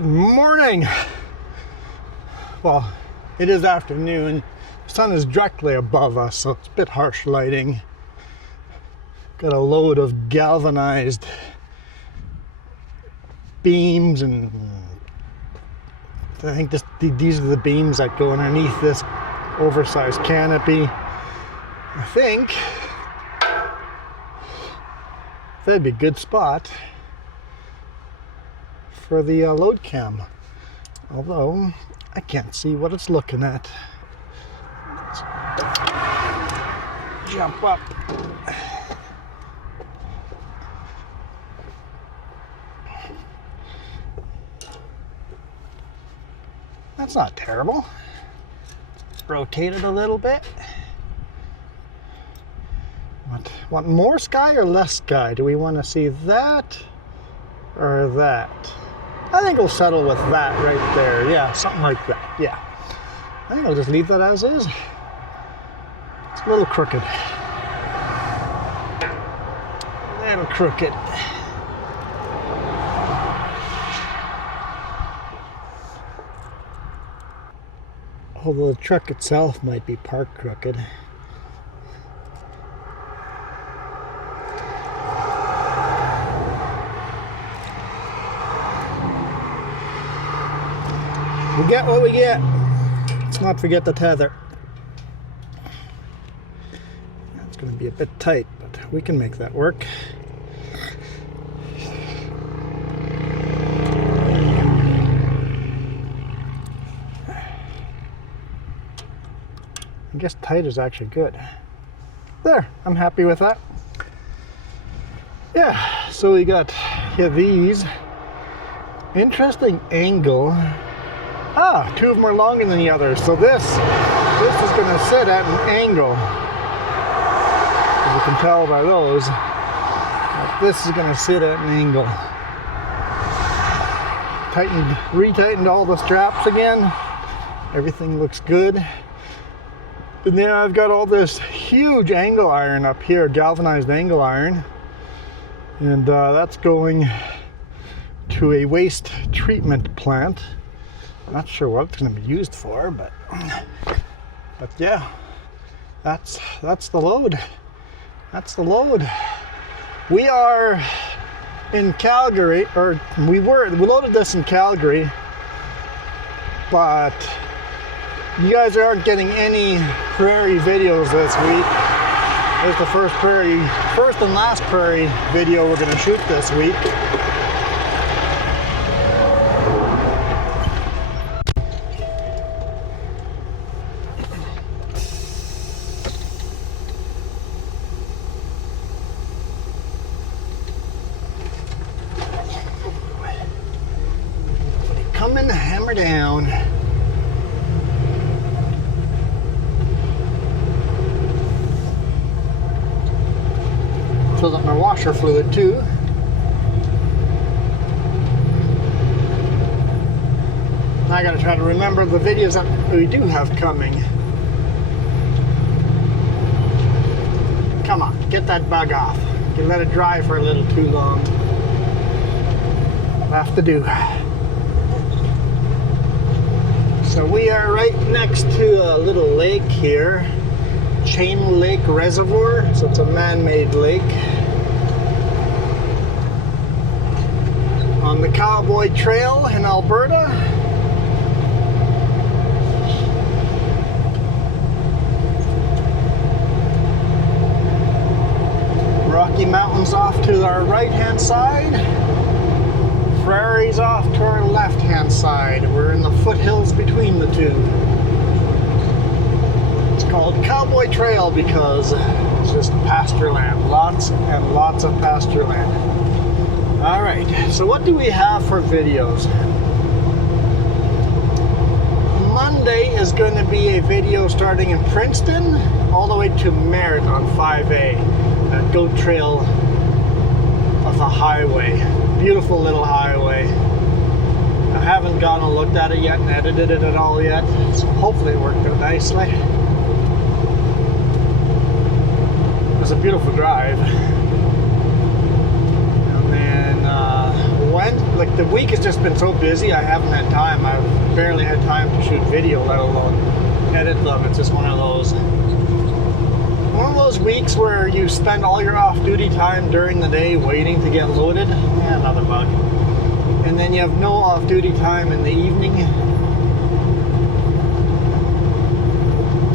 Good morning. Well, it is afternoon. The sun is directly above us, so it's a bit harsh lighting. Got a load of galvanized beams, and I think these are the beams that go underneath this oversized canopy. I think that'd be a good spot for the load cam, although I can't see what it's looking at. Let's jump up. That's not terrible. Rotate it a little bit. Want more sky or less sky? Do we want to see that or that? I think we'll settle with that right there. Yeah, something like that. Yeah. I think I'll just leave that as is. It's a little crooked. A little crooked. Although the truck itself might be parked crooked. We get what we get. Let's not forget the tether. It's going to be a bit tight, but we can make that work. I guess tight is actually good. There, I'm happy with that. Yeah, so we got here these. Interesting angle. Ah, two of them are longer than the others. So this is going to sit at an angle. As you can tell by those, this is going to sit at an angle. Retightened all the straps again. Everything looks good. And then I've got all this huge angle iron up here, galvanized angle iron. And that's going to a waste treatment plant. Not sure what it's going to be used for, but yeah, that's the load. That's the load. We are in Calgary, or we loaded this in Calgary, but you guys aren't getting any prairie videos this week. There's the first and last prairie video we're going to shoot this week. Coming to hammer down. Fill up my washer fluid too. Now I gotta try to remember the videos that we do have coming. Come on, get that bug off. You let it dry for a little too long. I'll have to do. So we are right next to a little lake here, Chain Lake Reservoir. So it's a man-made lake on the Cowboy Trail in Alberta. Rocky Mountains off to our right-hand side. Prairie's off to our left-hand side. We're in the foothills between the two. It's called Cowboy Trail because it's just pasture land. Lots and lots of pasture land. Alright, so what do we have for videos? Monday is going to be a video starting in Princeton all the way to Merritt on 5A. That goat trail of a highway. Beautiful little highway. I haven't gone and looked at it yet and edited it at all yet, so hopefully it worked out nicely. It was a beautiful drive. And then like the week has just been so busy, I haven't had time. I've barely had time to shoot video, let alone edit them. It's just one of those weeks where you spend all your off-duty time during the day waiting to get loaded. Yeah, another bug. And then you have no off-duty time in the evening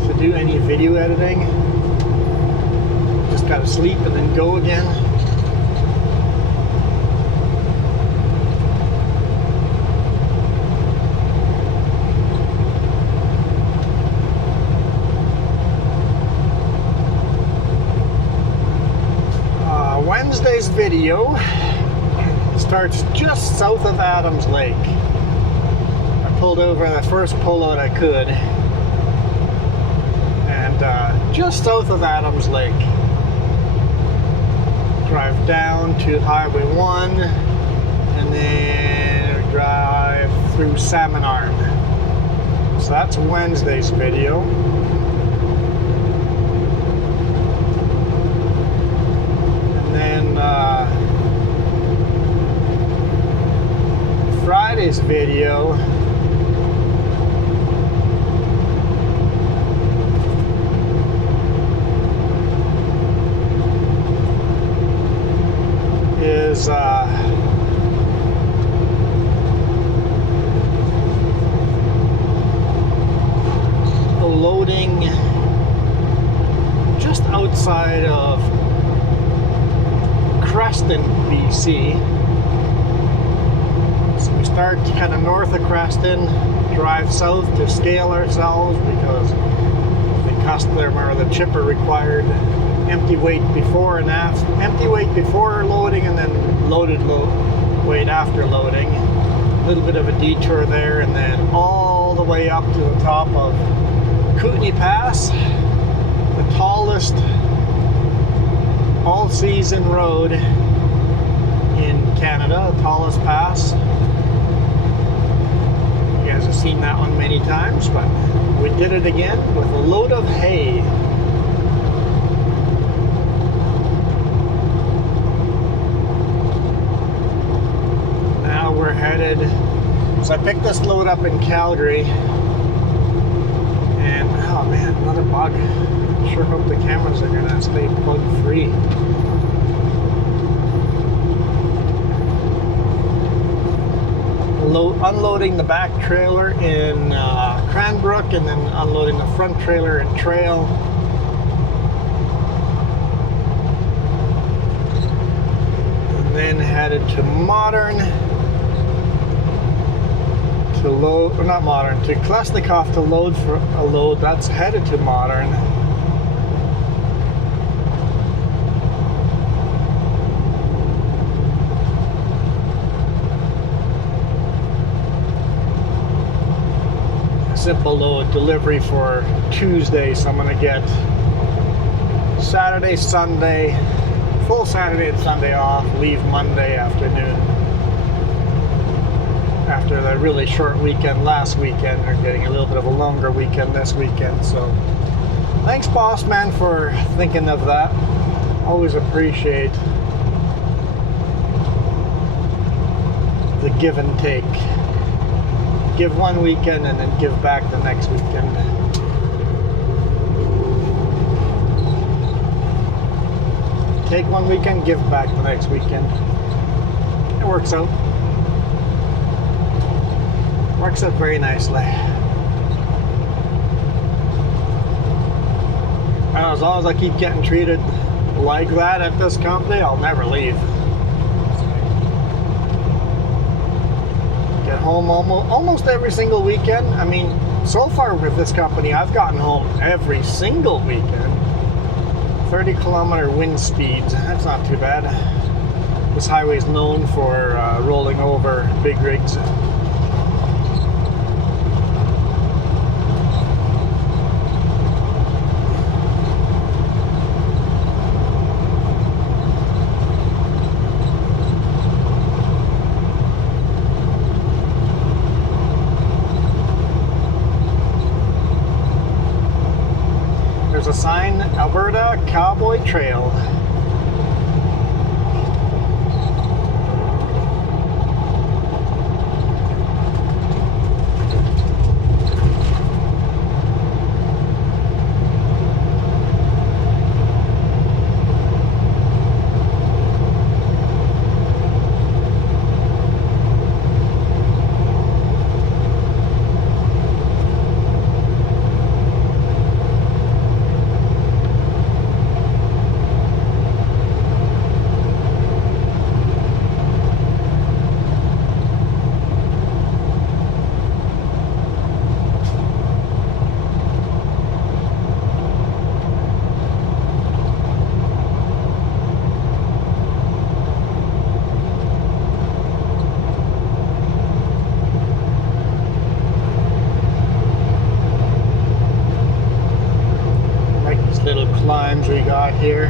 to do any video editing. Just gotta sleep and then go again. Wednesday's video starts just south of Adams Lake. I pulled over the first pullout I could, and just south of Adams Lake. Drive down to Highway 1, and then drive through Salmon Arm. So that's Wednesday's video. Friday's video is loading just outside of Creston, BC. So we start kind of north of Creston, drive south to scale ourselves because the customer, the chipper required empty weight before and after, empty weight before loading, and then loaded weight after loading. A little bit of a detour there, and then all the way up to the top of Kootenay Pass, the tallest all-season road in Canada, the tallest pass. You guys have seen that one many times, but we did it again with a load of hay. Now we're headed, so I picked this load up in Calgary, and oh man, another bug. Sure hope the cameras are gonna stay bug free. Unloading the back trailer in Cranbrook, and then unloading the front trailer in Trail. And then headed to Modern to load, or not Modern, to Klesnikoff to load for a load that's headed to Modern. Simple load delivery for Tuesday, so I'm gonna get Saturday, Sunday, full Saturday and Sunday off, leave Monday afternoon. After the really short weekend last weekend, they're getting a little bit of a longer weekend this weekend. So thanks, boss man, for thinking of that. Always appreciate the give and take. Give one weekend and then give back the next weekend. Take one weekend, give back the next weekend. It works out. Works out very nicely. And as long as I keep getting treated like that at this company, I'll never leave. Get home almost every single weekend. I mean, so far with this company, I've gotten home every single weekend. 30-kilometer wind speeds. That's not too bad. This highway is known for rolling over big rigs. There's a sign, Alberta Cowboy Trail. limes we got here.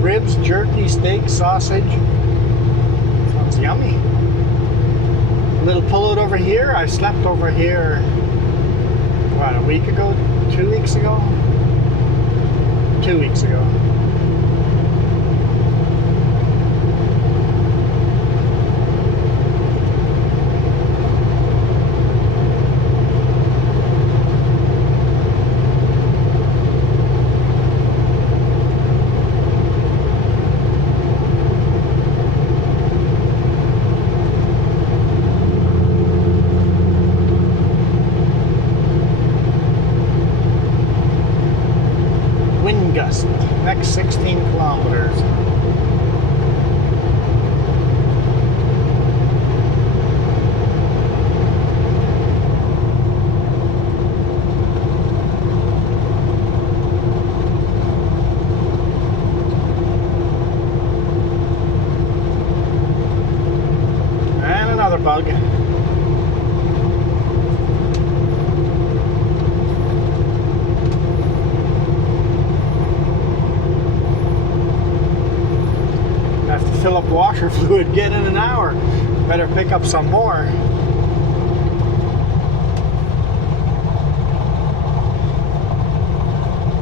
Ribs, jerky, steak, sausage. Sounds yummy. A little pullout over here. I slept over here, what, a week ago? 2 weeks ago? 2 weeks ago. Next 16 kilometers. And another bug. Fill up washer fluid, get in an hour. Better pick up some more.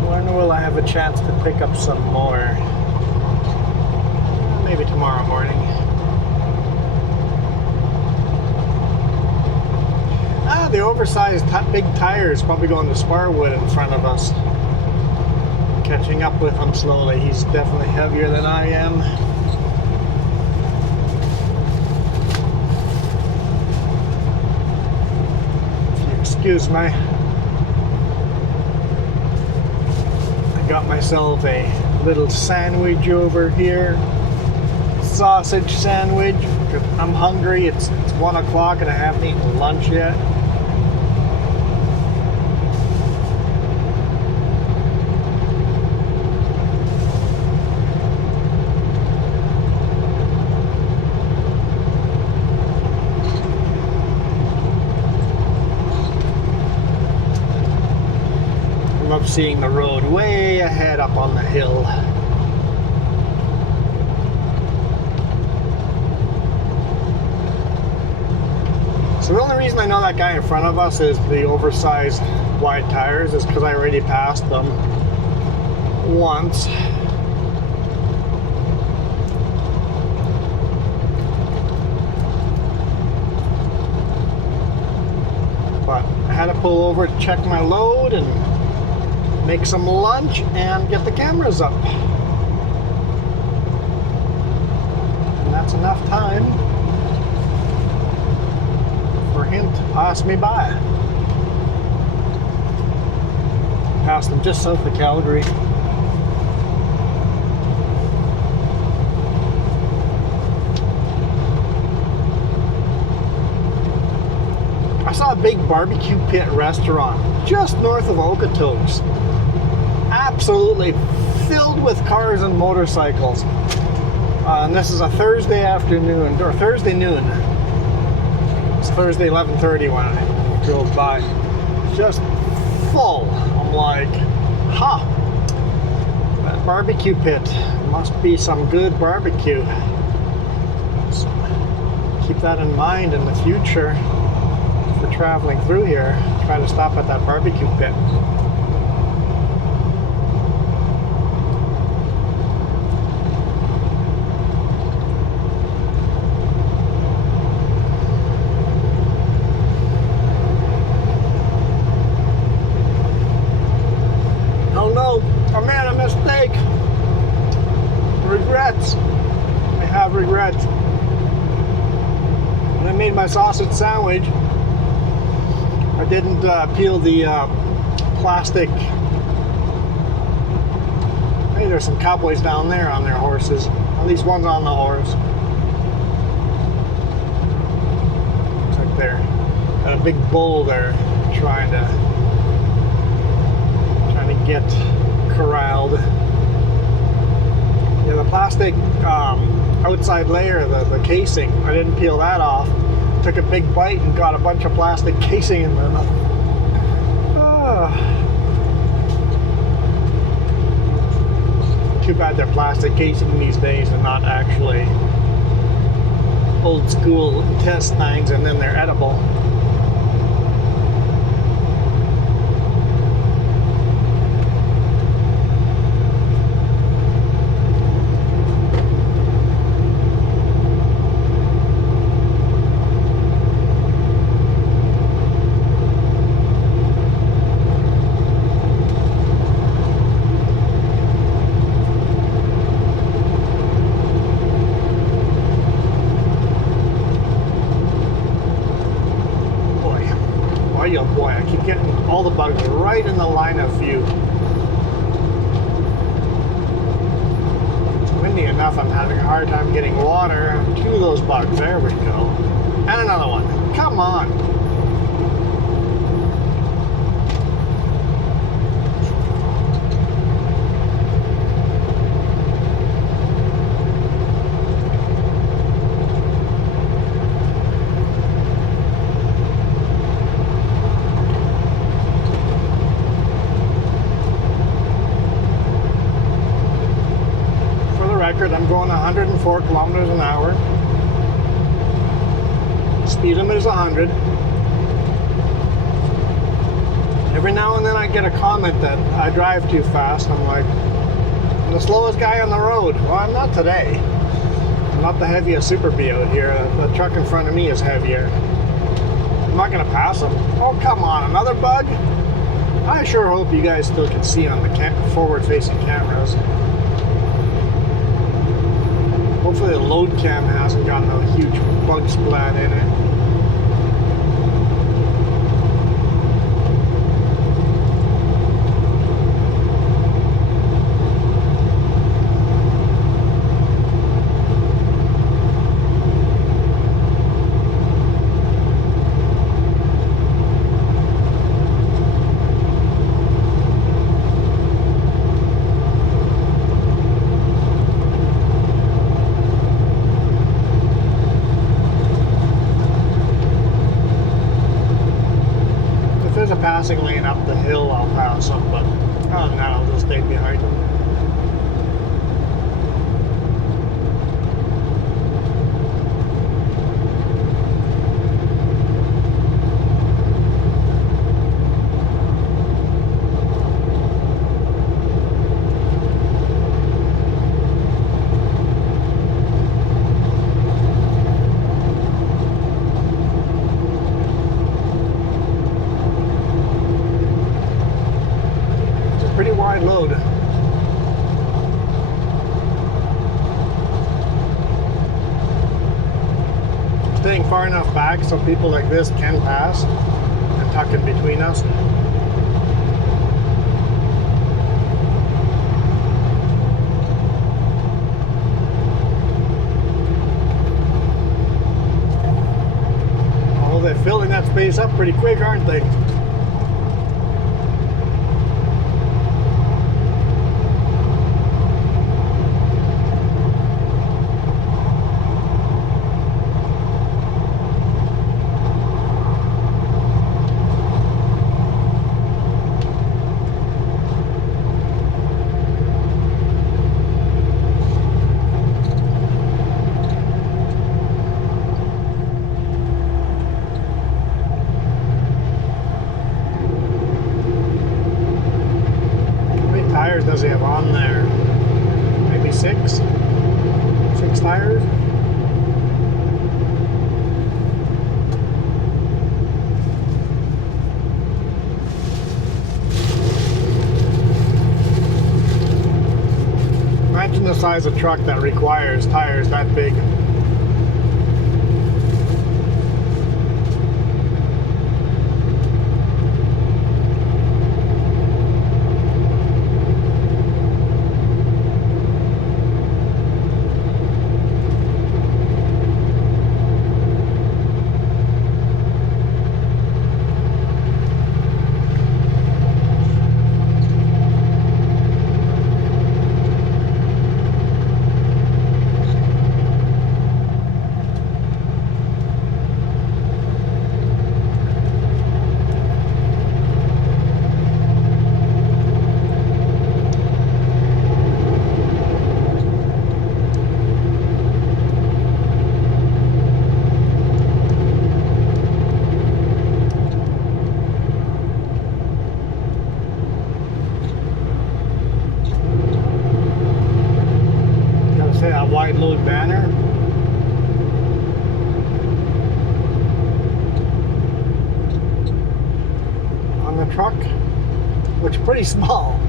When will I have a chance to pick up some more? Maybe tomorrow morning. The oversized big tires probably going to Sparwood in front of us. Catching up with him slowly. He's definitely heavier than I am. Excuse me. I got myself a little sandwich over here. Sausage sandwich. I'm hungry. It's 1 o'clock and I haven't eaten lunch yet. Seeing the road way ahead up on the hill. So the only reason I know that guy in front of us is the oversized wide tires is because I already passed them once. But I had to pull over to check my load and make some lunch and get the cameras up. And that's enough time for him to pass me by. Passed him just south of Calgary. I saw a big barbecue pit restaurant just north of Okotoks. Absolutely filled with cars and motorcycles. And this is a Thursday afternoon, or Thursday noon. It's Thursday 11:30 when I drove by. Just full. I'm like, huh, that barbecue pit must be some good barbecue. So keep that in mind in the future for traveling through here. Try to stop at that barbecue pit. made my sausage sandwich. I didn't peel the plastic. Hey, there's some cowboys down there on their horses. At least one's on the horse. Looks like they're got a big bull there trying to get corralled. Yeah, the plastic outside layer, the casing, I didn't peel that off. Took a big bite and got a bunch of plastic casing in there. Too bad they're plastic casing these days and not actually old school intestines, and then they're edible. Oh boy, I keep getting all the bugs right in the line of view. It's windy enough, I'm having a hard time getting water to those bugs. There we go. And another one. Come on. I'm going 104 kilometers an hour. Speed limit is 100. Every now and then I get a comment that I drive too fast. I'm like, I'm the slowest guy on the road. Well, I'm not today. I'm not the heaviest Super B out here. The truck in front of me is heavier. I'm not going to pass him. Oh, come on, another bug? I sure hope you guys still can see on the forward-facing cameras. Hopefully the load cam hasn't gotten a huge bug splat in it. Passing lane up the hill, I'll pass them, but other than that, I'll just stay behind them. Load. Staying far enough back so people like this can pass and tuck in between us. Oh, they're filling that space up pretty quick, aren't they? Does he have on there? Maybe six tires? Imagine the size of truck that requires tires that big. truck. Looks pretty small.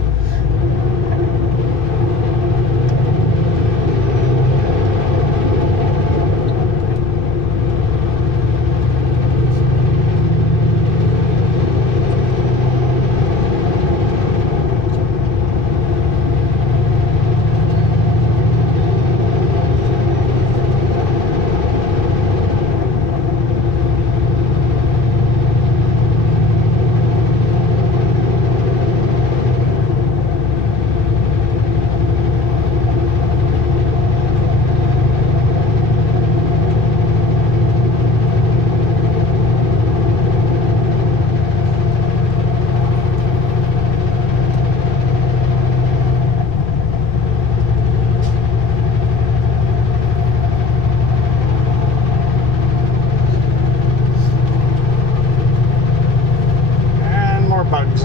Bugs.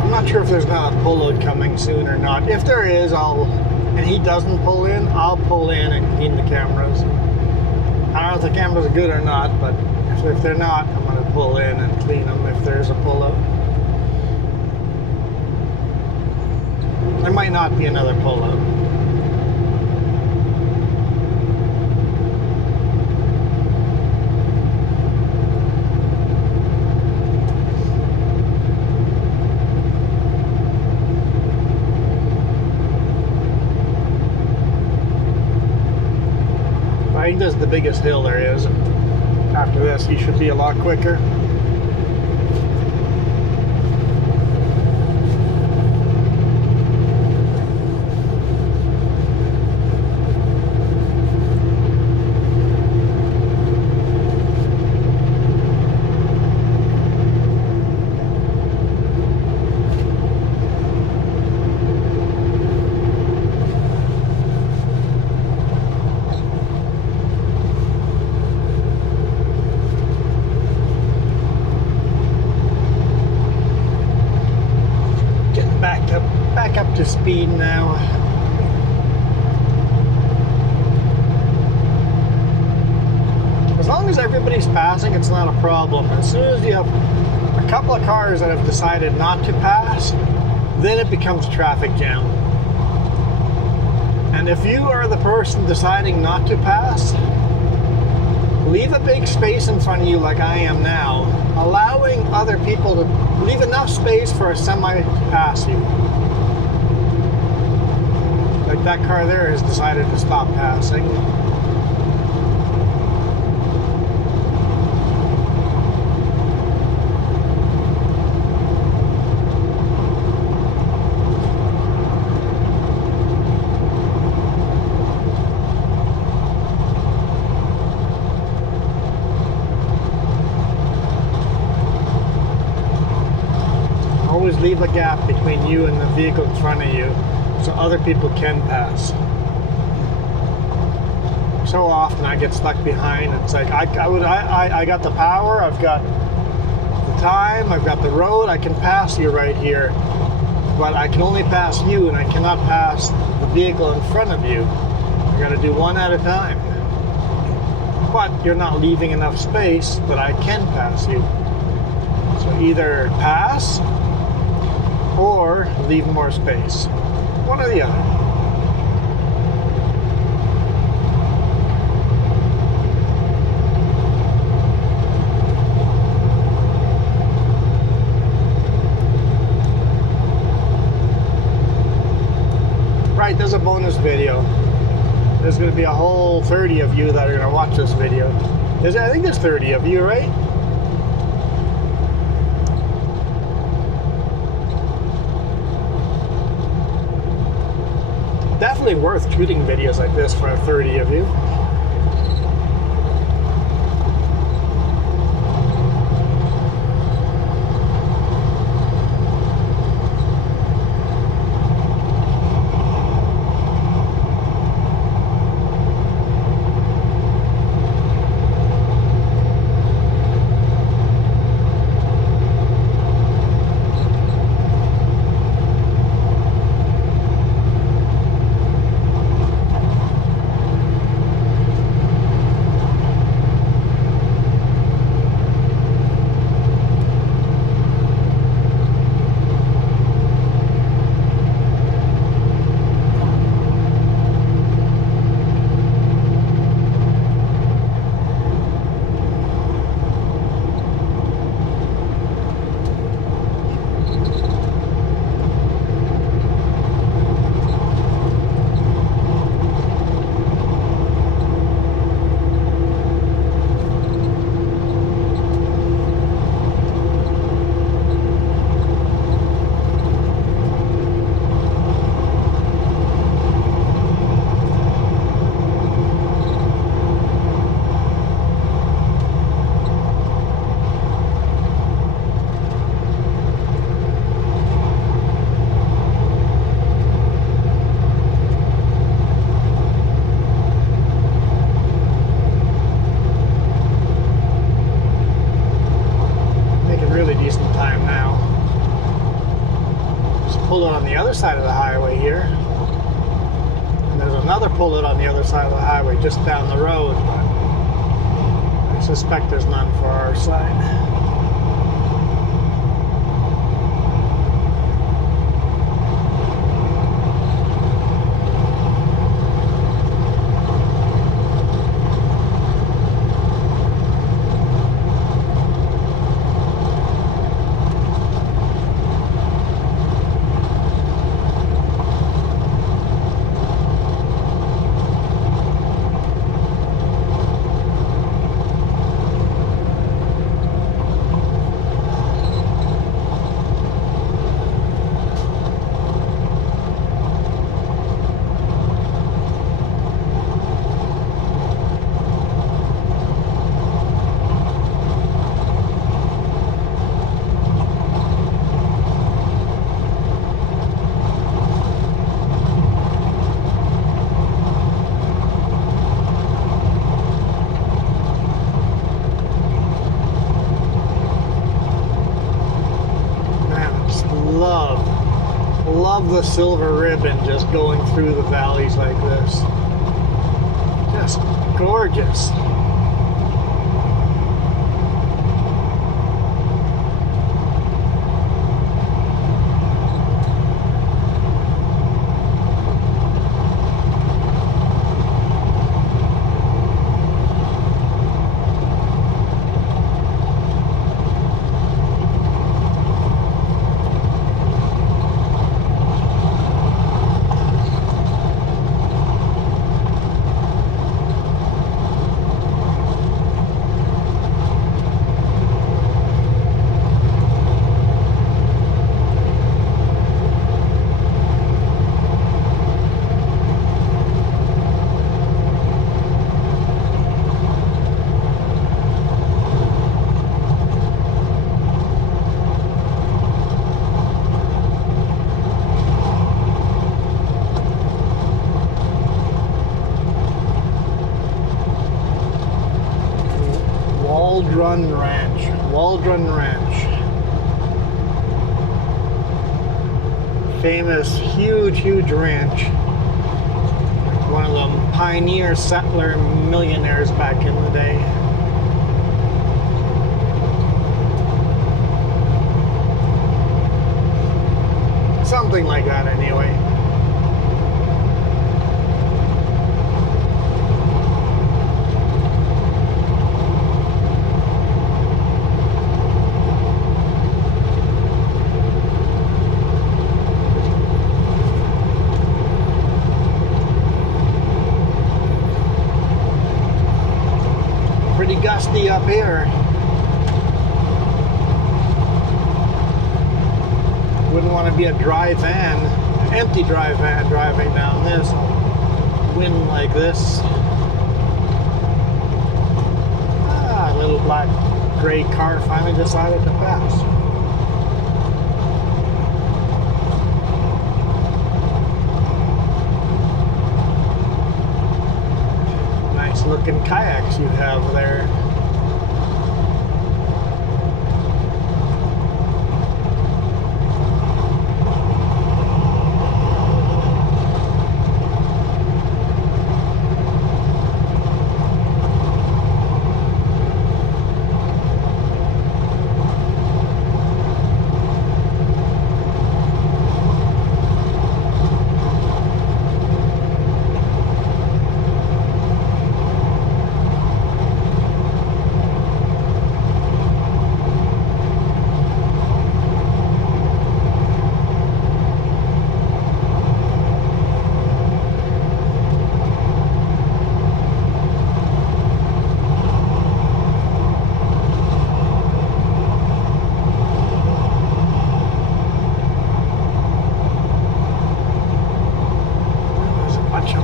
I'm not sure if there's not a pull load coming soon or not. If there is, and he doesn't pull in, I'll pull in and clean the cameras. I don't know if the cameras are good or not, but if they're not, I'm going to pull in and clean them if there's a pull load. There might not be another pull load. I think this is the biggest hill there is. After this, he should be a lot quicker. Back up to speed now. As long as everybody's passing, it's not a problem. As soon as you have a couple of cars that have decided not to pass, then it becomes a traffic jam. And if you are the person deciding not to pass, leave a big space in front of you like I am now, allowing other people to leave enough space for a semi to pass you. Like that car there has decided to stop passing. Always leave a gap between you and the vehicle in front of you, so other people can pass. So often I get stuck behind. It's like I got the power, I've got the time, I've got the road, I can pass you right here, but I can only pass you and I cannot pass the vehicle in front of you. I got to do one at a time. But you're not leaving enough space that I can pass you. So either pass or leave more space. One or the other. Right, there's a bonus video. There's going to be a whole 30 of you that are going to watch this video. I think there's 30 of you, right? Definitely worth shooting videos like this for 30 of you. on the other side of the highway here. And there's another pullout on the other side of the highway just down the road, but I suspect there's none for our side. Love the silver ribbon just going through the valleys like this. Just gorgeous. Waldron Ranch. Famous, huge ranch. One of them pioneer settler millionaires back in the day. Something like that anyway. Pretty gusty up here. Wouldn't want to be a dry van, empty dry van driving down this wind like this. A little black gray car finally decided to pass. Looking kayaks you have there.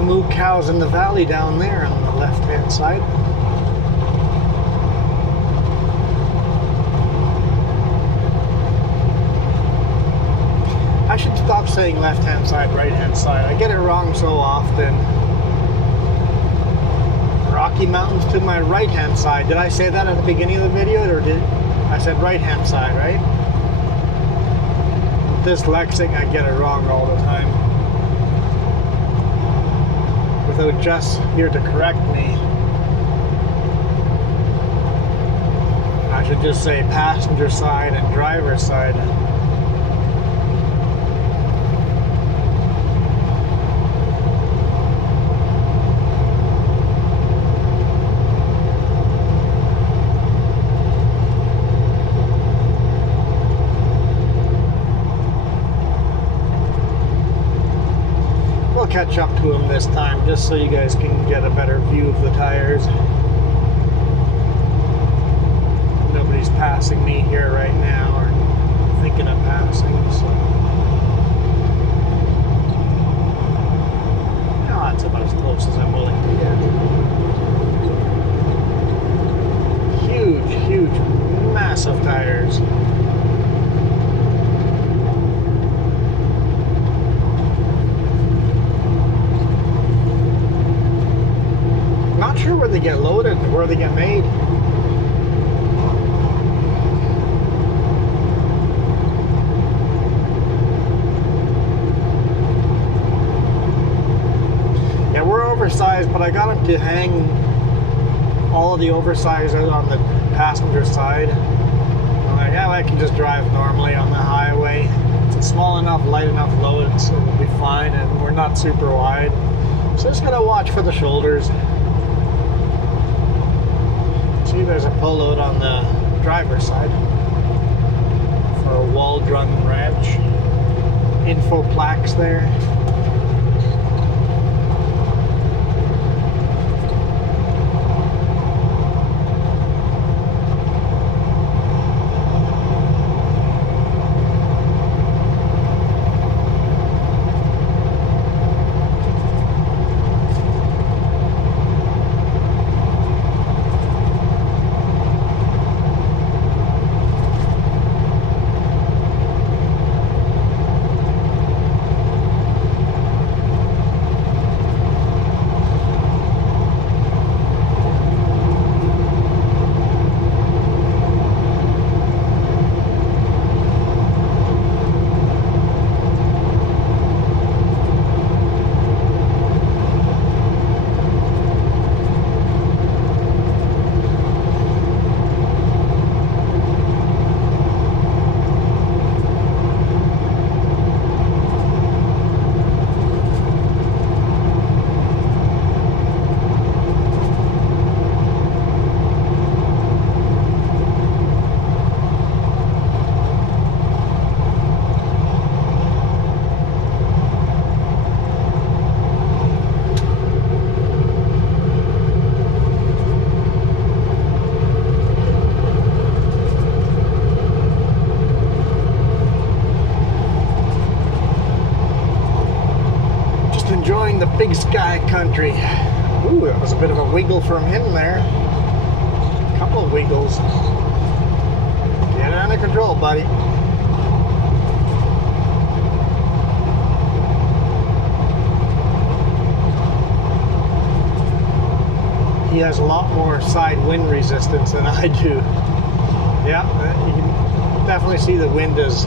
Moo cows in the valley down there on the left hand side. I should stop saying left hand side, right hand side. I get it wrong so often. Rocky Mountains to my right hand side. Did I say that at the beginning of the video, or did I said right hand side, right? dyslexic, I get it wrong all the time. Without Jess here to correct me, I should just say passenger side and driver side. We'll catch up to him this time just so you guys can get a better view of the tires. Nobody's passing me here right now or thinking of passing, so no, that's about as close as I'm willing to get. Huge, huge, massive tires. Not sure where they get loaded, where they get made. Yeah, we're oversized, but I got them to hang all of the oversized out on the passenger side. I'm like, yeah, I can just drive normally on the highway. It's a small enough, light enough load, so we'll be fine, and we're not super wide. So just gotta watch for the shoulders. See, there's a pull out on the driver's side for a Waldron Ranch. Info plaques there. The Big Sky Country. Ooh, that was a bit of a wiggle from him there. A couple of wiggles. Get it under control, buddy. He has a lot more side wind resistance than I do. Yeah, you can definitely see the wind is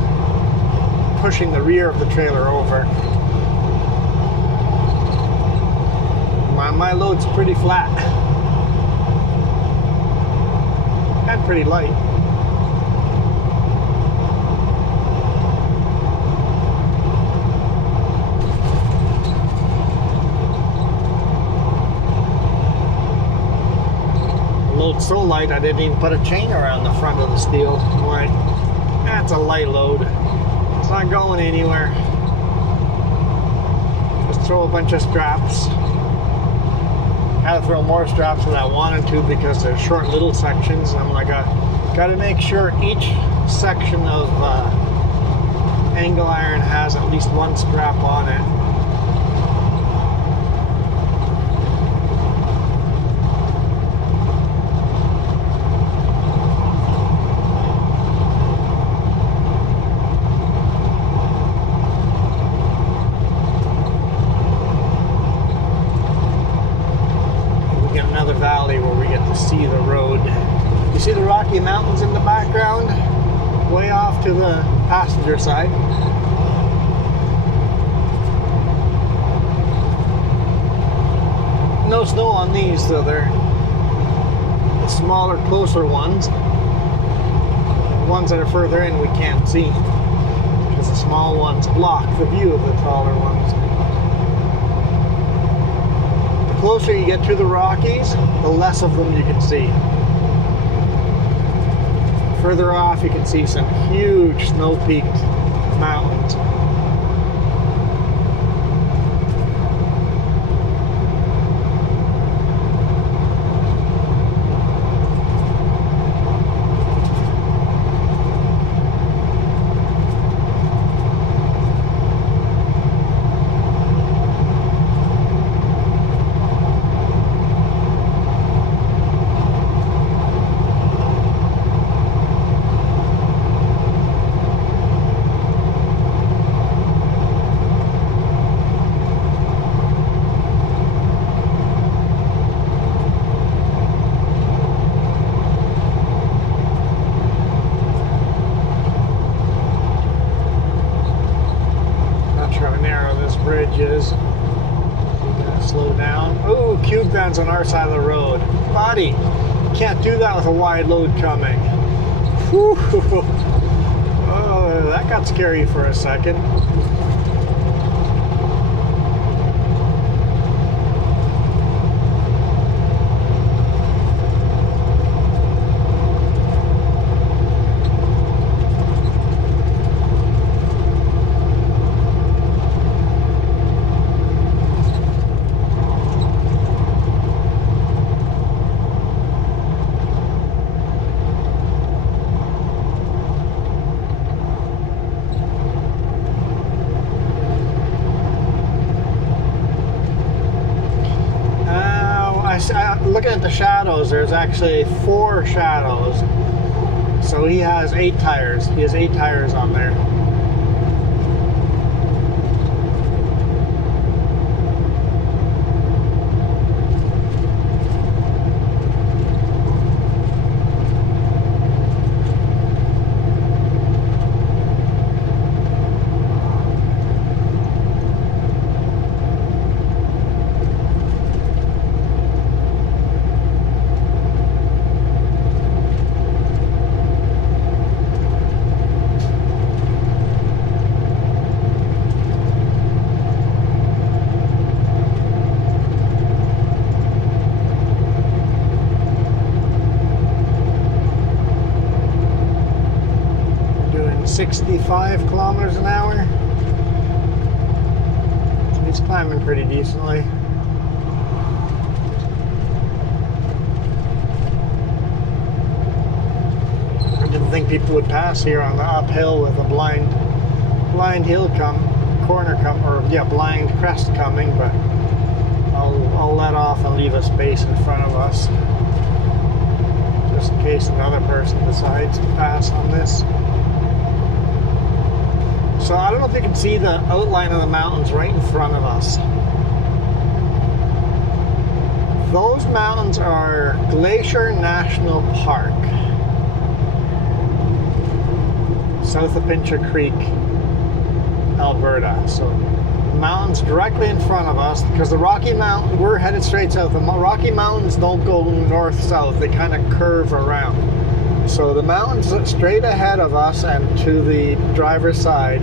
pushing the rear of the trailer over. My load's pretty flat and pretty light. The load's so light I didn't even put a chain around the front of the steel. I'm like, that's a light load. It's not going anywhere. Just throw a bunch of straps. I had to throw more straps than I wanted to because they're short little sections. I'm like, got to make sure each section of angle iron has at least one strap on it. Valley where we get to see the road. You see the Rocky Mountains in the background? Way off to the passenger side. than these, so they're the smaller, closer ones. The ones that are further in we can't see, because the small ones block the view of the taller ones. The closer you get to the Rockies, the less of them you can see. Further off, you can see some huge snow-peaked mountains. Slow down. Oh, cube vans on our side of the road. Buddy, can't do that with a wide load coming. Whew. Oh, that got scary for a second. Looking at the shadows, there's actually 4 shadows. So he has 8 tires. He has 8 tires on there. Doing 65 kilometers an hour. So he's climbing pretty decently. I didn't think people would pass here on the uphill with a blind hill blind crest coming, but I'll let off and leave a space in front of us, just in case another person decides to pass on this. So I don't know if you can see the outline of the mountains right in front of us. Those mountains are Glacier National Park, south of Pincher Creek, Alberta. So the mountains directly in front of us, because the Rocky Mountains, we're headed straight south. The Rocky Mountains don't go north-south, they kind of curve around. So the mountains straight ahead of us and to the driver's side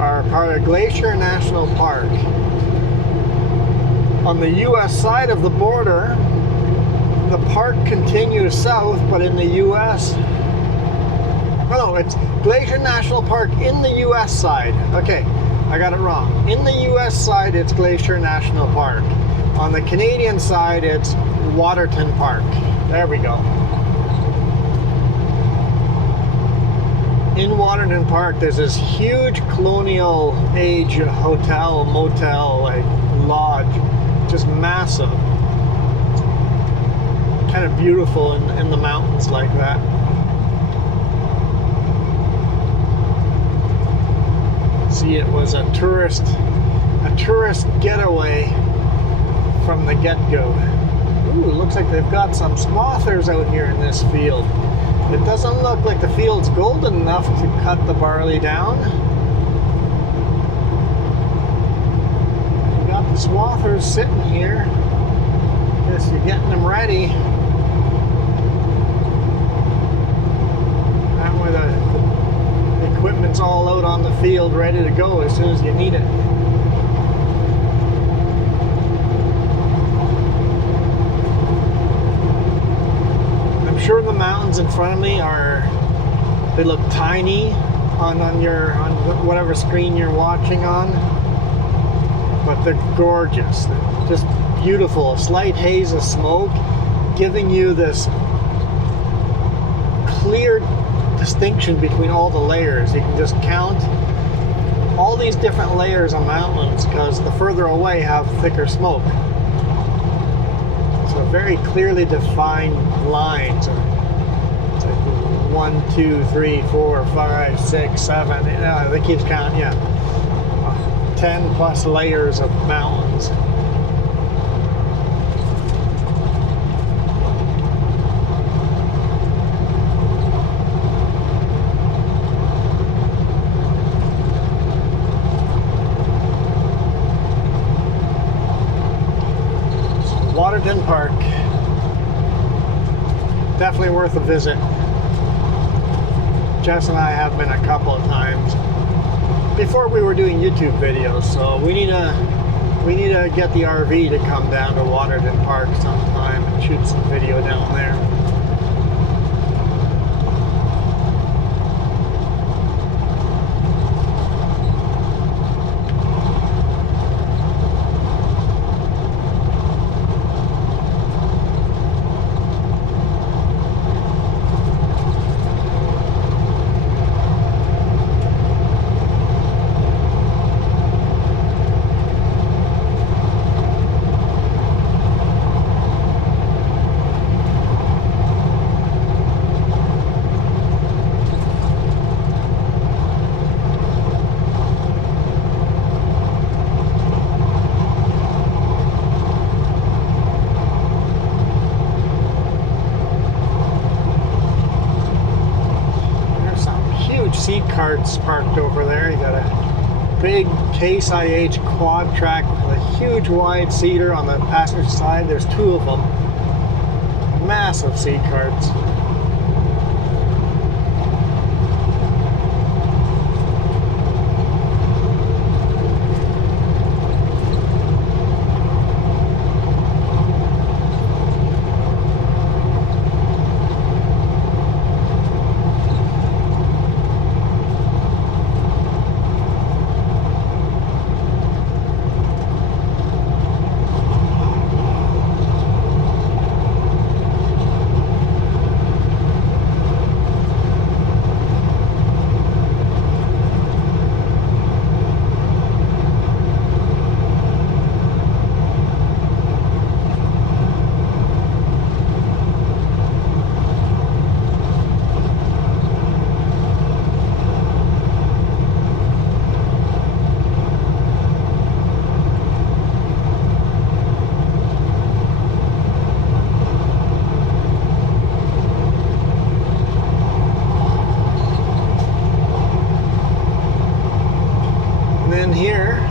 are part of Glacier National Park. On the US side of the border, the park continues south, but in the US, oh no, it's Glacier National Park in the US side. Okay, I got it wrong. In the US side, it's Glacier National Park. On the Canadian side, it's Waterton Park. There we go. In Waterton Park, there's this huge colonial age hotel, motel, like lodge, just massive. Kind of beautiful in the mountains like that. See, it was a tourist getaway from the get-go. Ooh, looks like they've got some swathers out here in this field. It doesn't look like the field's golden enough to cut the barley down. We got the swathers sitting here. Guess you're getting them ready. That way the equipment's all out on the field, ready to go as soon as you need it. I'm sure the mountains in front of me they look tiny on whatever screen you're watching on, but they're gorgeous. They're just beautiful. A slight haze of smoke giving you this clear distinction between all the layers. You can just count all these different layers on mountains because the further away have thicker smoke. So very clearly defined lines. It's like 1, 2, 3, 4, 5, 6, 7. That keeps counting. Yeah, 10 plus layers of mountains. Waterton Park, definitely worth a visit. Jess and I have been a couple of times before we were doing YouTube videos, so we need to get the RV to come down to Waterton Park sometime and shoot some video down there. Seed carts parked over there. You got a big Case IH quad track with a huge wide seater on the passenger side. There's 2 of them. Massive seed carts.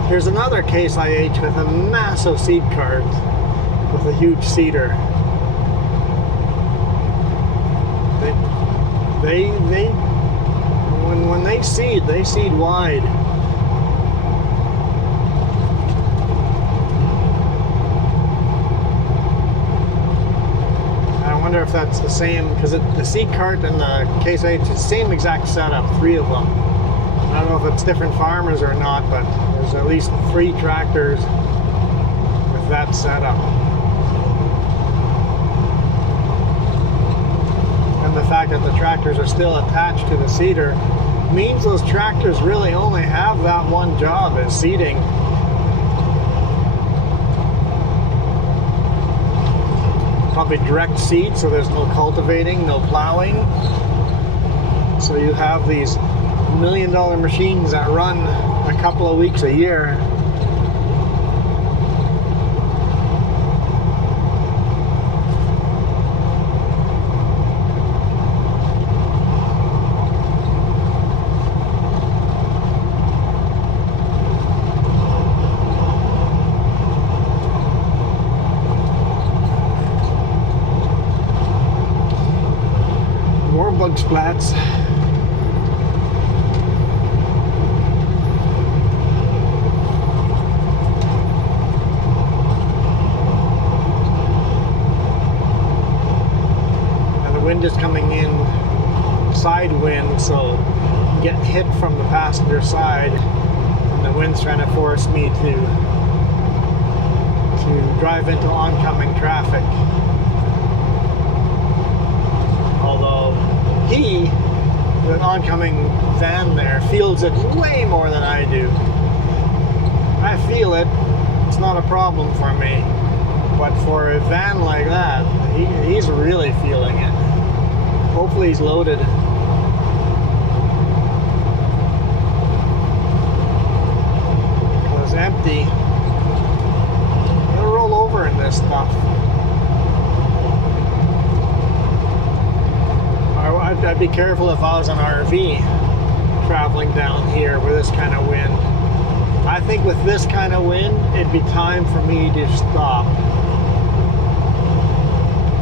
Here's another Case IH with a massive seed cart with a huge seater. When they seed wide. I wonder if that's the same, because the seed cart and the Case IH is the same exact setup, 3 of them. I don't know if it's different farmers or not, but there's at least 3 tractors with that setup. And the fact that the tractors are still attached to the seeder means those tractors really only have that one job, is seeding. Probably direct seed, so there's no cultivating, no plowing. So you have these $1 million machines that run a couple of weeks a year. splats. And the wind is coming in side wind, so you get hit from the passenger side, and the wind's trying to force me to drive into oncoming traffic. Although the oncoming van there, feels it way more than I do. I feel it, it's not a problem for me. But for a van like that, he's really feeling it. Hopefully he's loaded. Because empty, it'll roll over in this stuff. I'd be careful if I was an RV traveling down here with this kind of wind. I think with this kind of wind, it'd be time for me to stop.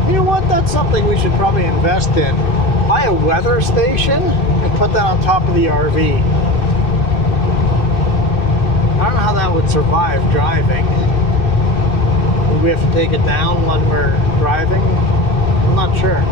You know what? That's something we should probably invest in. Buy a weather station and put that on top of the RV. I don't know how that would survive driving. Would we have to take it down when we're driving? I'm not sure.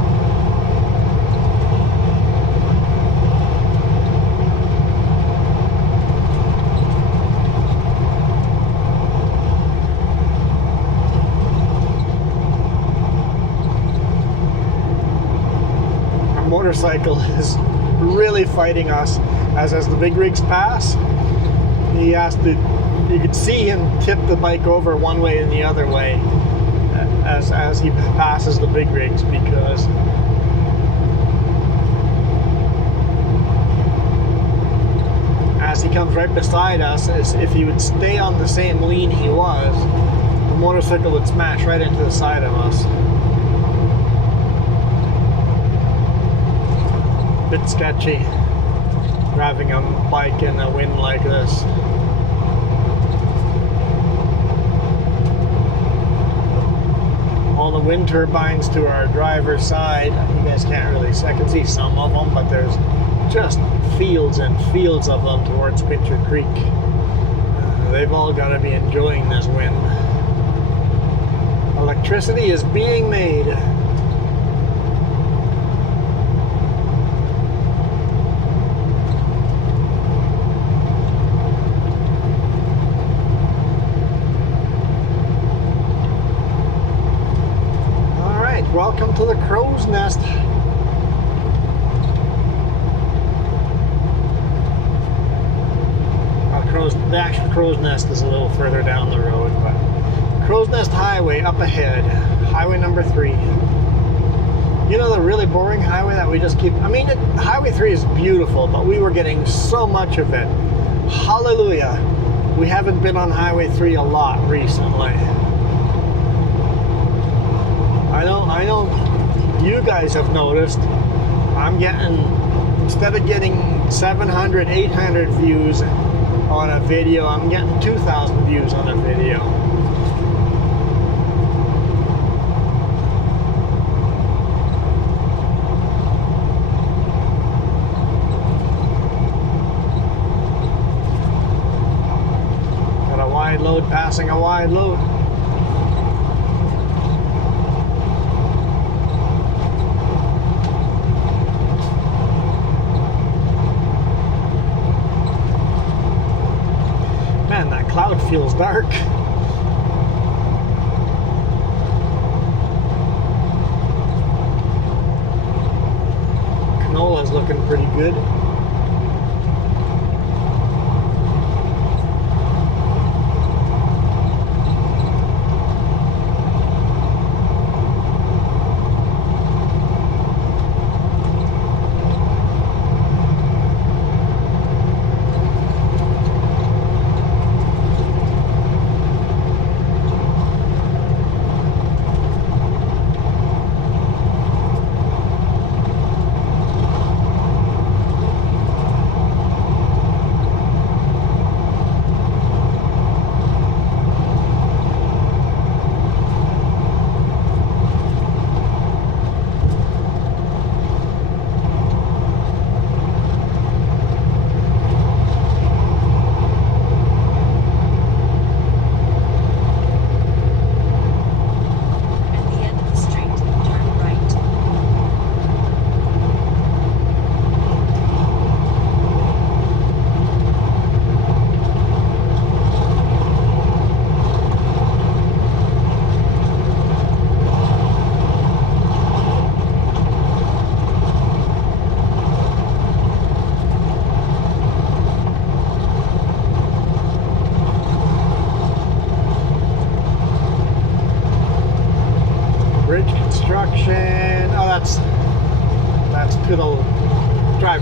Motorcycle is really fighting us as the big rigs pass. He has to, you could see him tip the bike over one way and the other way as he passes the big rigs, because as he comes right beside us, if he would stay on the same lean he was, the motorcycle would smash right into the side of us. Bit sketchy driving a bike in a wind like this. All the wind turbines to our driver's side, you guys can't really see, I can see some of them, but there's just fields and fields of them towards Pincher Creek. They've all got to be enjoying this wind. Electricity is being made. Welcome to the crow's nest. The actual crow's nest is a little further down the road, but Crow's Nest Highway up ahead, highway number 3. You know, the really boring highway that we just keep, I mean, highway 3 is beautiful, but we were getting so much of it. Hallelujah. We haven't been on highway 3 a lot recently. I know you guys have noticed I'm getting, instead of getting 700, 800 views on a video, I'm getting 2,000 views on a video. Got a wide load passing a wide load. Cloud feels dark. Canola's looking pretty good.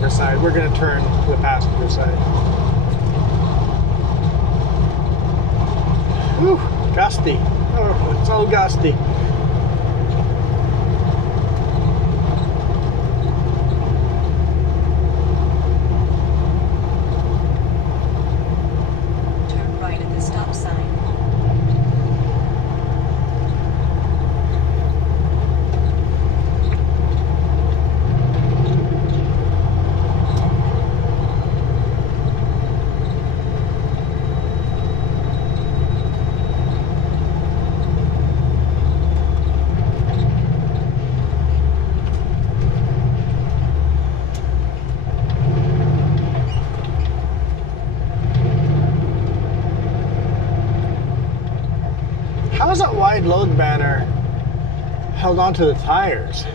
passenger side. We're going to turn to the passenger side. Whew, gusty. Oh, it's so gusty. Turn right at the stop sign. How is that wide load banner held onto the tires?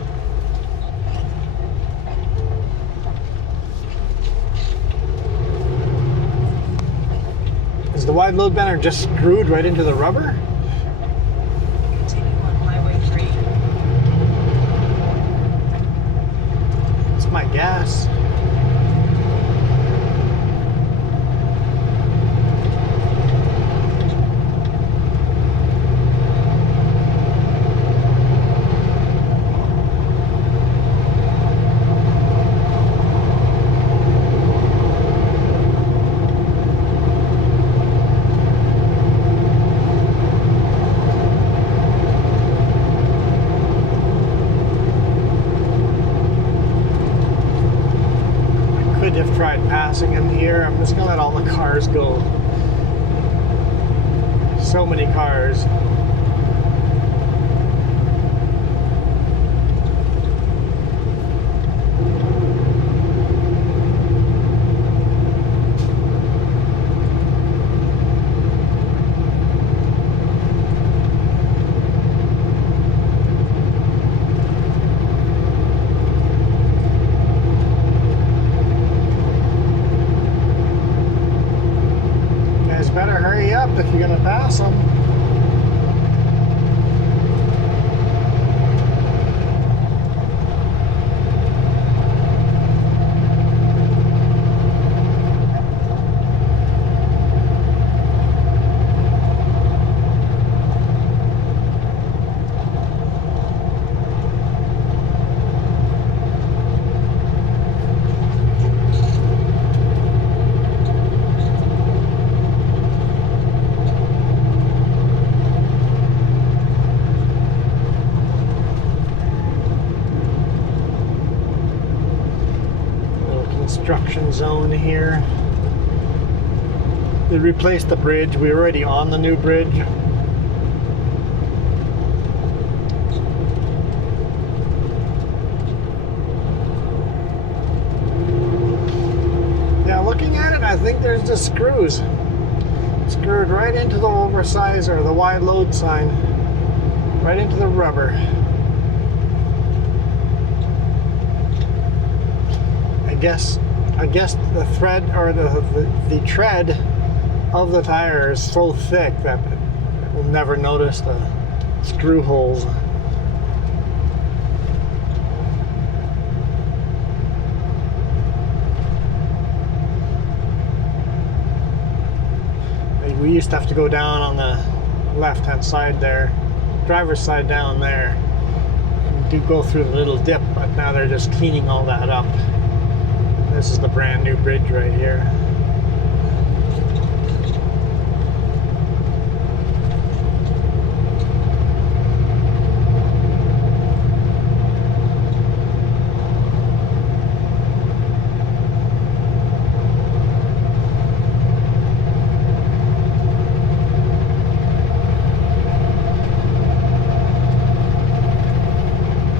Is the wide load banner just screwed right into the rubber? Continue on Highway 3. It's my guess. Have tried passing him here. I'm just gonna let all the cars go. So many cars. Better hurry up if you're gonna pass them. Construction zone here. They replaced the bridge. We're already on the new bridge. Yeah, looking at it, I think there's just screws screwed right into the oversize or the wide load sign, right into the rubber. I guess the thread or the tread of the tire is so thick that it will never notice the screw holes. We used to have to go down on the left-hand side there, driver's side down there, and do go through the little dip, but now they're just cleaning all that up. This is the brand new bridge right here.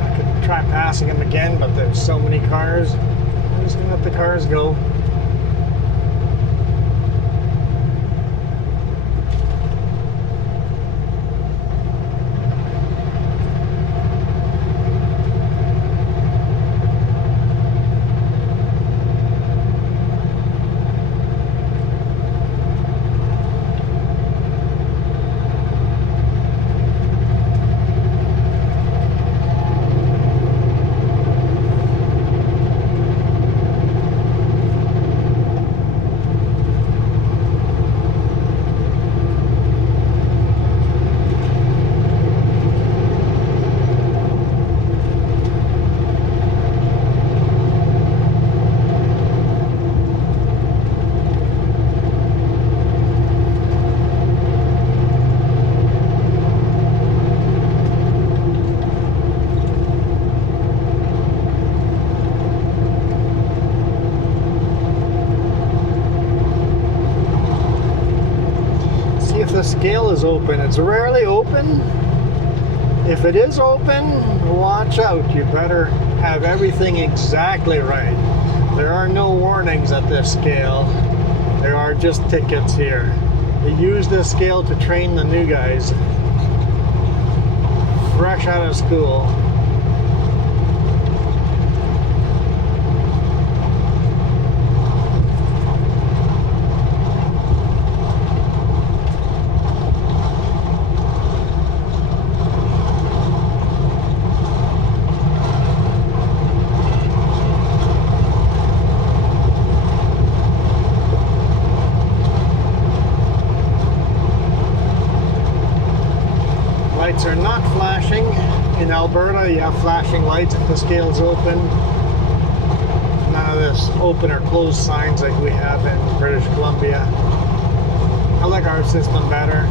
I could try passing them again, but there's so many cars. I'm just gonna let the cars go. scale is open. It's rarely open. If it is open, watch out. You better have everything exactly right. There are no warnings at this scale. There are just tickets here. They use this scale to train the new guys. Fresh out of school. Lights are not flashing. In Alberta, you have flashing lights if the scale's open. None of this open or closed signs like we have in British Columbia. I like our system better.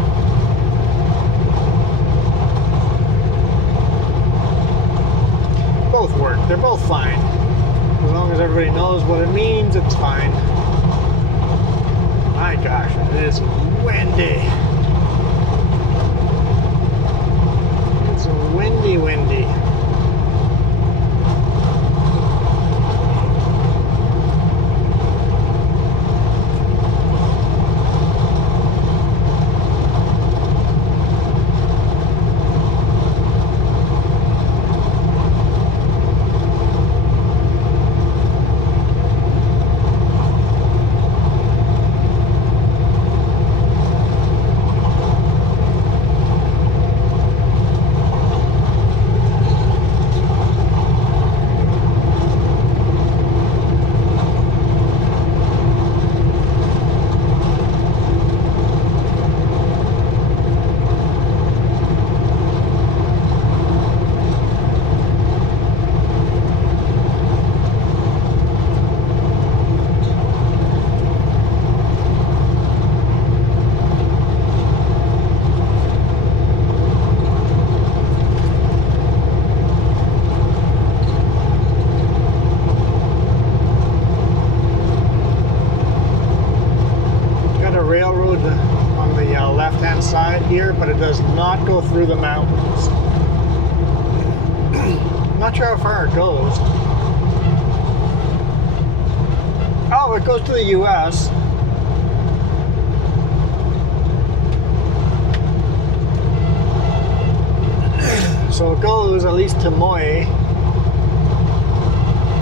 Both work. They're both fine. As long as everybody knows what it means, it's fine. My gosh, it is windy. Windy. Side here, but it does not go through the mountains. I'm not sure how far it goes. Oh, it goes to the US. So it goes at least to Moy.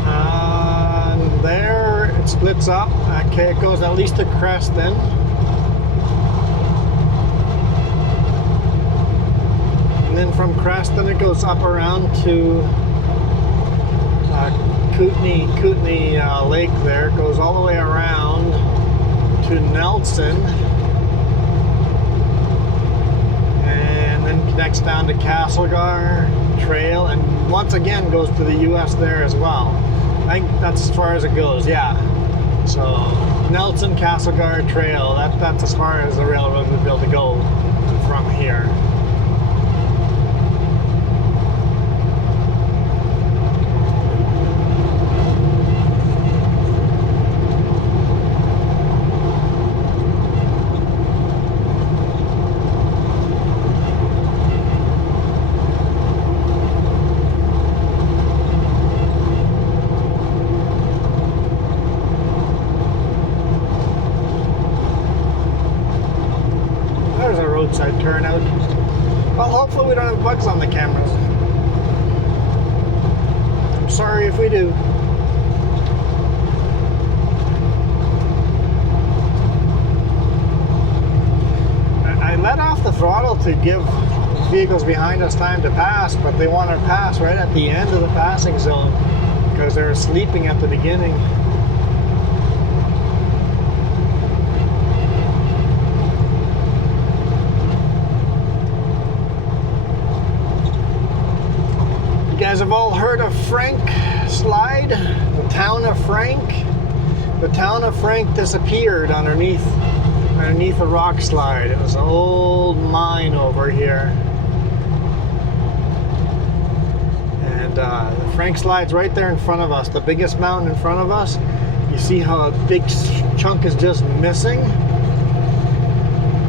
And there it splits up. Okay, it goes at least to Creston. And then from Creston it goes up around to Kootenay Lake there. It goes all the way around to Nelson. And then connects down to Castlegar Trail. And once again goes to the US there as well. I think that's as far as it goes, yeah. So Nelson, Castlegar Trail, that's as far as the railroad would be able to go from here. Roadside turnout. Well, hopefully we don't have bugs on the cameras. I'm sorry if we do. I let off the throttle to give vehicles behind us time to pass, but they want to pass right at the end of the passing zone because they were sleeping at the beginning. You guys have all heard of Frank Slide? The town of Frank? The town of Frank disappeared underneath a rock slide. It was an old mine over here. And the Frank Slide's right there in front of us, the biggest mountain in front of us. You see how a big chunk is just missing?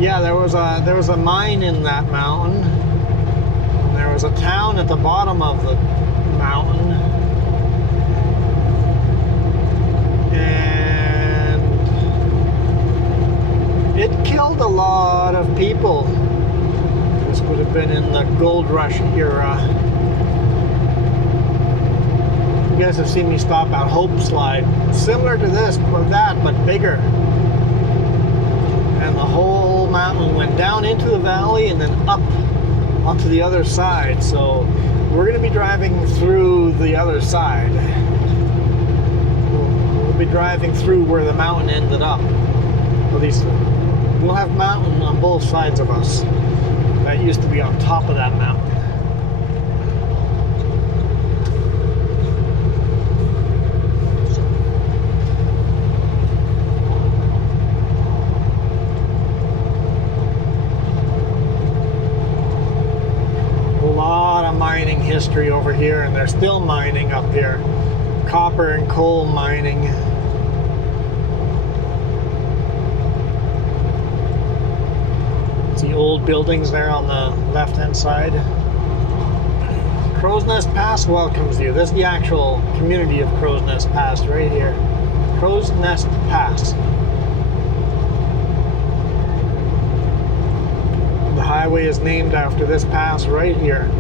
Yeah, there was a mine in that mountain. There was a town at the bottom of the mountain, and it killed a lot of people. This would have been in the gold rush era. You guys have seen me stop at Hope Slide, similar to this, but bigger. And the whole mountain went down into the valley and then up onto the other side. So we're going to be driving through the other side. We'll be driving through where the mountain ended up. At least we'll have mountain on both sides of us. That used to be on top of that mountain. Mining history over here, and they're still mining up here. Copper and coal mining. See old buildings there on the left hand side. Crow's Nest Pass welcomes you. This is the actual community of Crow's Nest Pass right here. Crow's Nest Pass. The highway is named after this pass right here.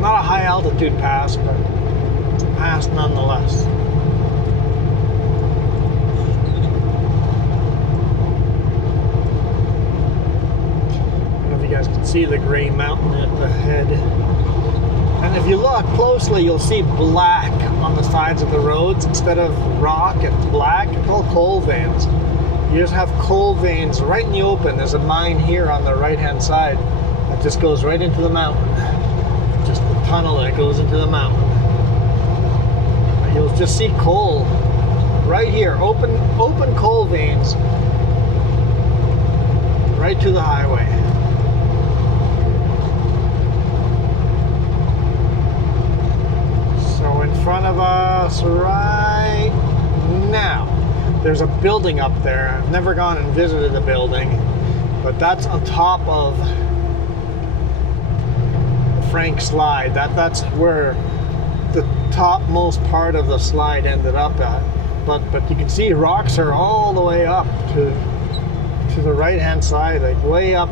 Not a high altitude pass, but it's a pass nonetheless. I don't know if you guys can see the gray mountain at the head. And if you look closely, you'll see black on the sides of the roads. Instead of rock, it's black. It's called coal veins. You just have coal veins right in the open. There's a mine here on the right-hand side that just goes right into the mountain. Just the tunnel that goes into the mountain. You'll just see coal right here, open coal veins right to the highway. So in front of us right now, there's a building up there. I've never gone and visited the building, but that's on top of Frank Slide. That's where the topmost part of the slide ended up at. But you can see rocks are all the way up to the right hand side, like way up.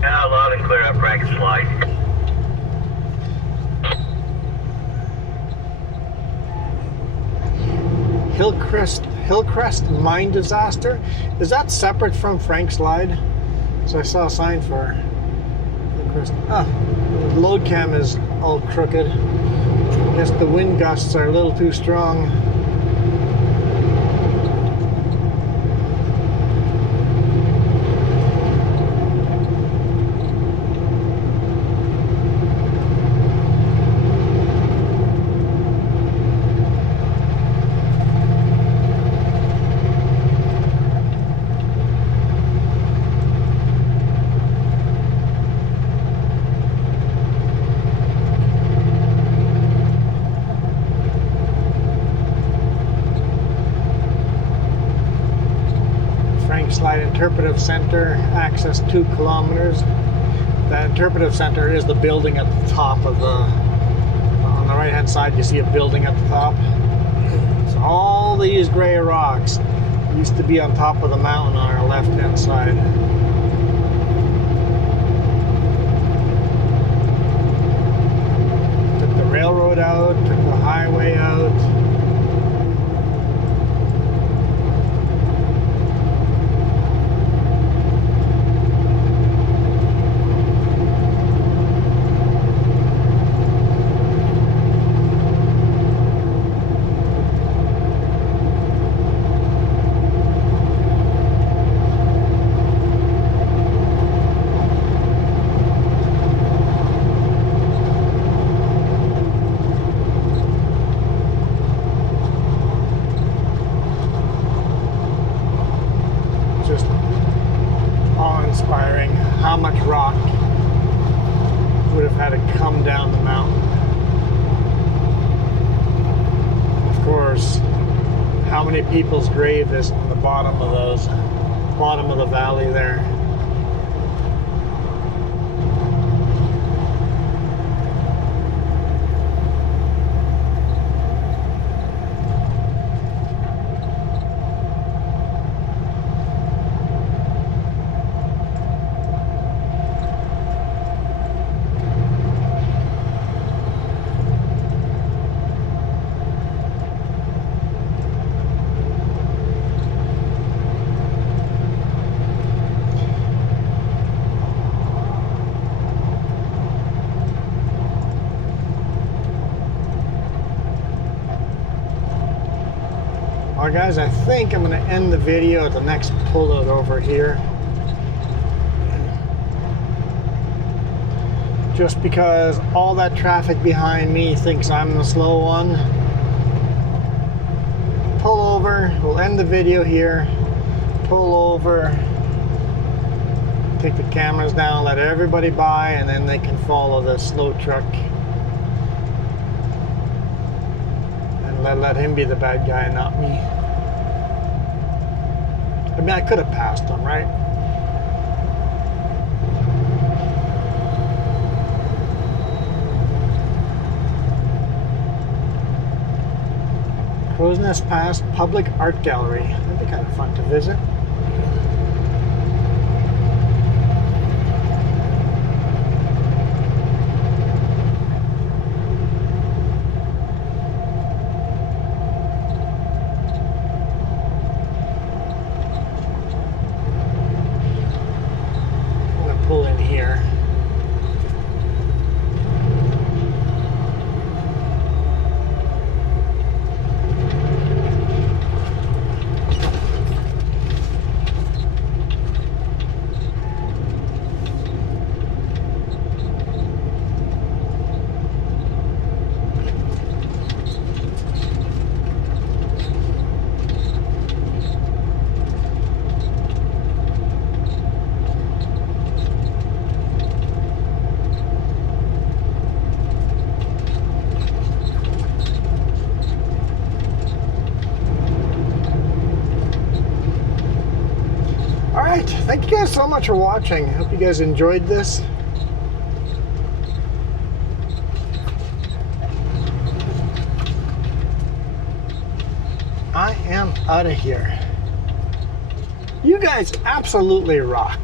Yeah, loud and clear up Frank Slide. Hillcrest mine disaster. Is that separate from Frank Slide? So I saw a sign for Hillcrest. The load cam is all crooked. I guess the wind gusts are a little too strong. Slide Interpretive Center, access 2 kilometers. That Interpretive Center is the building at the top of the, on the right hand side you see a building at the top. So all these gray rocks used to be on top of the mountain on our left hand side. Took the railroad out, took the highway out. many people's grave is on the bottom of those, bottom of the valley there. Well, guys, I think I'm going to end the video at the next pullout over here. Just because all that traffic behind me thinks I'm the slow one. Pull over, we'll end the video here. Pull over, take the cameras down, let everybody by, and then they can follow the slow truck. And let him be the bad guy, not me. I mean, I could have passed him, right? Crow's Nest Pass Public Art Gallery. That'd be kind of fun to visit. Pull in here. Alright, thank you guys so much for watching. Hope you guys enjoyed this. I am out of here. You guys absolutely rock.